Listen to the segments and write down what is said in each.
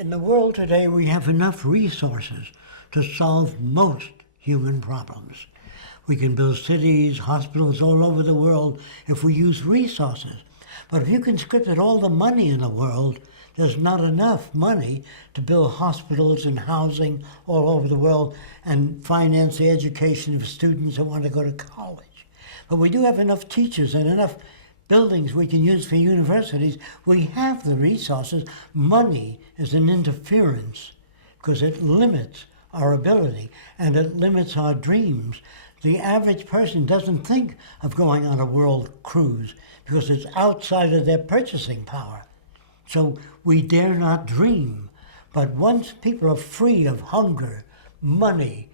In the world today, we have enough resources to solve most human problems. We can build cities, hospitals all over the world if we use resources. But if you conscripted all the money in the world, there's not enough money to build hospitals and housing all over the world and finance the education of students that want to go to college. But we do have enough teachers and enough buildings we can use for universities. We have the resources. Money is an interference because it limits our ability and it limits our dreams. The average person doesn't think of going on a world cruise because it's outside of their purchasing power. So we dare not dream. But once people are free of hunger, money,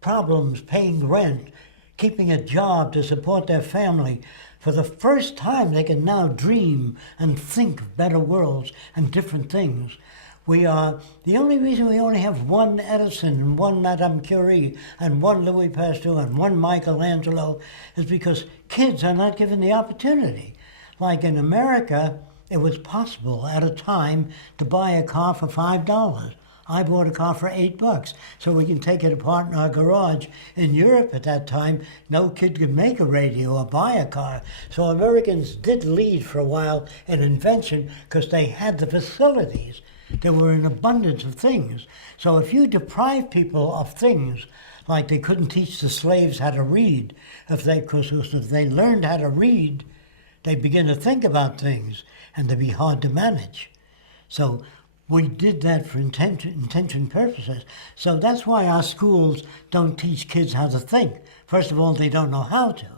problems, paying rent, keeping a job to support their family, for the first time they can now dream and think of better worlds and different things. The only reason we only have one Edison and one Madame Curie and one Louis Pasteur and one Michelangelo is because kids are not given the opportunity. Like in America, it was possible at a time to buy a car for $5. I bought a car for $8, so we can take it apart in our garage. In Europe at that time, no kid could make a radio or buy a car. So Americans did lead for a while in invention because they had the facilities. There were an abundance of things. So if you deprive people of things, like they couldn't teach the slaves how to read, because if they learned how to read, they'd begin to think about things, and they'd be hard to manage. So we did that for intention purposes. So that's why our schools don't teach kids how to think. First of all, they don't know how to.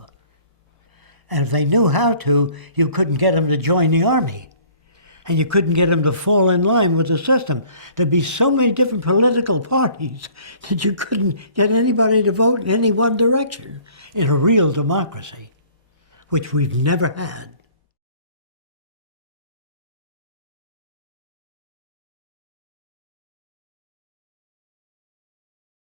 And if they knew how to, you couldn't get them to join the army. And you couldn't get them to fall in line with the system. There'd be so many different political parties that you couldn't get anybody to vote in any one direction in a real democracy, which we've never had.